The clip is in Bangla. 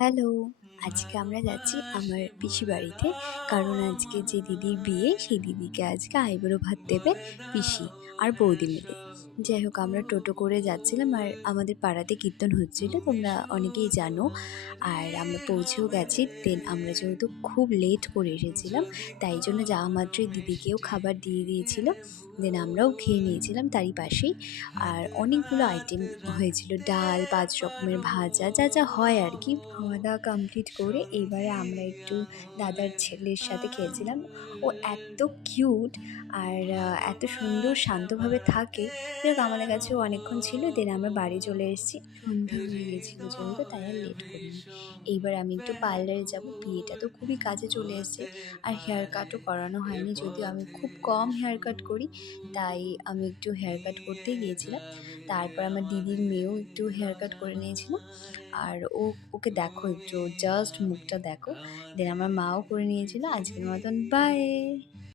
হ্যালো! আজকে আমরা যাচ্ছি আমার পিসি বাড়িতে। কারণ আজকে যে দিদির বিয়ে, সেই দিদিকে আজকে আইবুড়ো ভাত দেবে পিসি আর বৌদি মিলে। যাই হোক আমরা টোটো করে যাচ্ছিলাম আর আমাদের পাড়াতে কীর্তন হচ্ছিল, তোমরা অনেকেই জানো। আর আমরা পৌঁছেও গেছি। দেন আমরা যেহেতু খুব লেট করে এসেছিলাম, তাই জন্য যাওয়া মাত্রই দিদিকেও খাবার দিয়ে দিয়েছিল। দেন আমরাও খেয়ে নিয়েছিলাম তারই পাশেই। আর অনেকগুলো আইটেম হয়েছিল, ডাল, ৫ রকমের ভাজা, যা, যা হয় আরকি। খাওয়া-দাওয়া কমপ্লিট করে এইবারে আমরা একটু দাদার ছেলের সাথে খেলছিলাম। ও এত কিউট আর এত সুন্দর শান্তভাবে থাকে। যাই হোক আমাদের কাছেও অনেকক্ষণ ছিল। দেন আমরা বাড়ি চলে এসেছি। সন্ধ্যা হয়ে গেছিল যেহেতু, তাই আর লেট করিনি। এইবার আমি একটু পার্লারে যাব। বিয়েটা তো খুবই কাছে চলে এসেছে। আর হেয়ার কাটও করানো হয়নি, যদিও আমি খুব কম হেয়ার কাট করি। তাই আমি একটু হেয়ার কাট করতেই গিয়েছিলাম। তারপর আমার দিদির মেয়েও একটু হেয়ার কাট করে নিয়েছিল। আর ওকে দেখো একটু, জাস্ট মুখটা দেখো। দেন আমার মাও করে নিয়েছিল। আজকের মতন বাই।